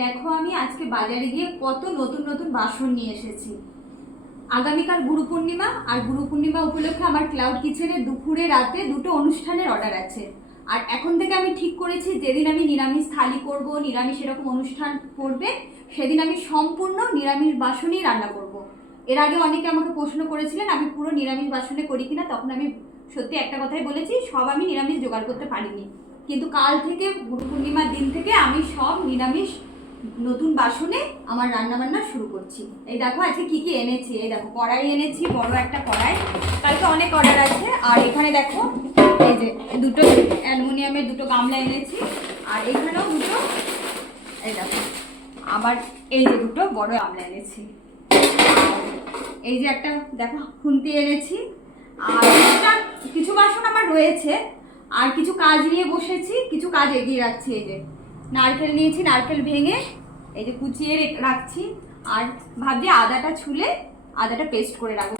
দেখো আমি আজকে বাজারে গিয়ে কত নতুন নতুন বাসন নিয়ে এসেছি। আগামীকাল গুরু পূর্ণিমা, আর গুরু পূর্ণিমা উপলক্ষে আমার ক্লাউড কিচেনে দুপুরে রাতে দুটো অনুষ্ঠানের অর্ডার আছে। আর এখন থেকে আমি ঠিক করেছি যেদিন আমি নিরামিষ থালি করব, নিরামিষ এরকম অনুষ্ঠান করবে, সেদিন আমি সম্পূর্ণ নিরামিষ বাসনেই রান্না করব। এর আগে অনেকে আমাকে প্রশ্ন করেছিলেন আমি পুরো নিরামিষ বাসনে করি কিনা, তখন আমি সত্যি একটা কথাই বলেছি, সব আমি নিরামিষ জোগাড় করতে পারিনি। কিন্তু কাল থেকে গুরু পূর্ণিমার দিন থেকে আমি সব নিরামিষ নতুন বাসনে আমার রান্না বান্না শুরু করছি। এই দেখো আজকে কি কি এনেছি। এই দেখো কড়াই এনেছি, বড় একটা কড়াই, কালকে অনেক অর্ডার আছে। আর এখানে দেখো এই যে দুটো অ্যালুমিনিয়ামের দুটো গামলা এনেছি, আর এখানেও দুটো, এই দেখো আবার এই যে দুটো বড় গামলা এনেছি। এই যে একটা দেখো খুন্তি এনেছি। আর কিছু বাসন আমার রয়েছে, আর কিছু কাজ নিয়ে বসেছি, কিছু কাজ এগিয়ে রাখছি। এই যে নারকেল নিয়েছি, নারকেল ভেঙে এই যে কুচিয়ে রাখছি। আর ভাবছি আদাটা ছুলে আদাটা পেস্ট করে রাখবো।